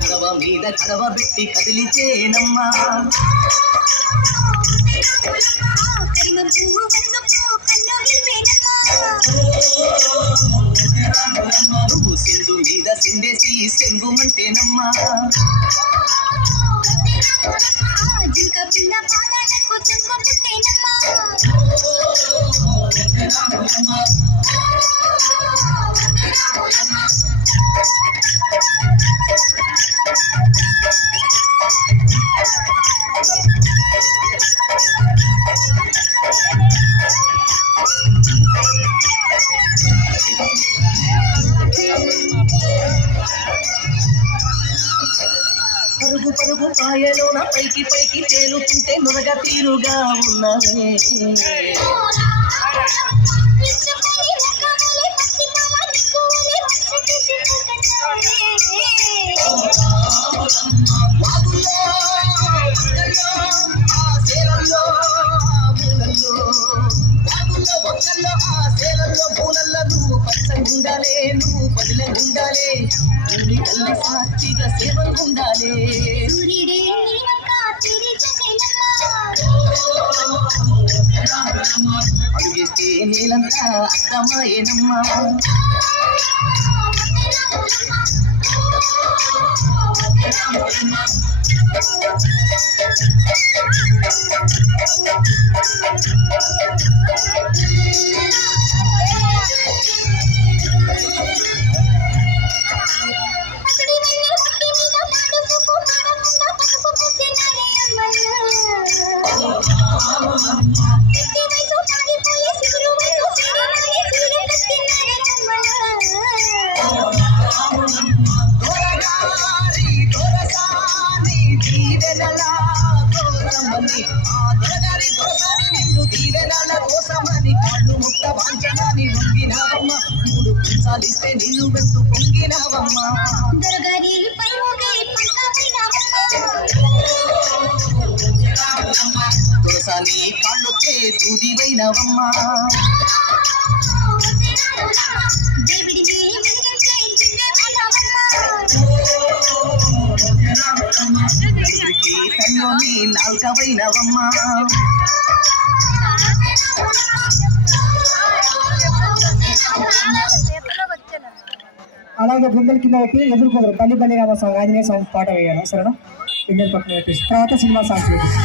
కడవ మీద కడవ పెట్టి కదిలిచేనమ్మా నువ్వు సింధు మీద సిందేసి సెంగుమంటేనమ్మా పరుగు పరుగు పాయలోన పైకి పైకి తేలుతుంటే నురగ తీరుగా ఉన్నదే నువ్వు పచ్చగుండాలే నువ్వు పదిలంగుండాలే తల్లి సాక్షిగా సేవలుండాలే అడుగేస్తే నేలంతా అర్థమాయేనమ్మా మూడు పుంచాలిస్తే నిన్ను వెంటూ పొంగినావమ్మా తులసాని కాళ్ళొచ్చే దూదివైనవమ్మా కన్యోని నాల్కవైనవమ్మా అలాగే బృందల కింద పెట్టి ఎదుర్కొందరు తల్లి బలి రామ సాంగ్ ఆంజనేయ సాంగ్ పాట వేయాలి సరేనా పిల్లల పక్కన పెట్టేసి తర్వాత సినిమా సాంగ్స్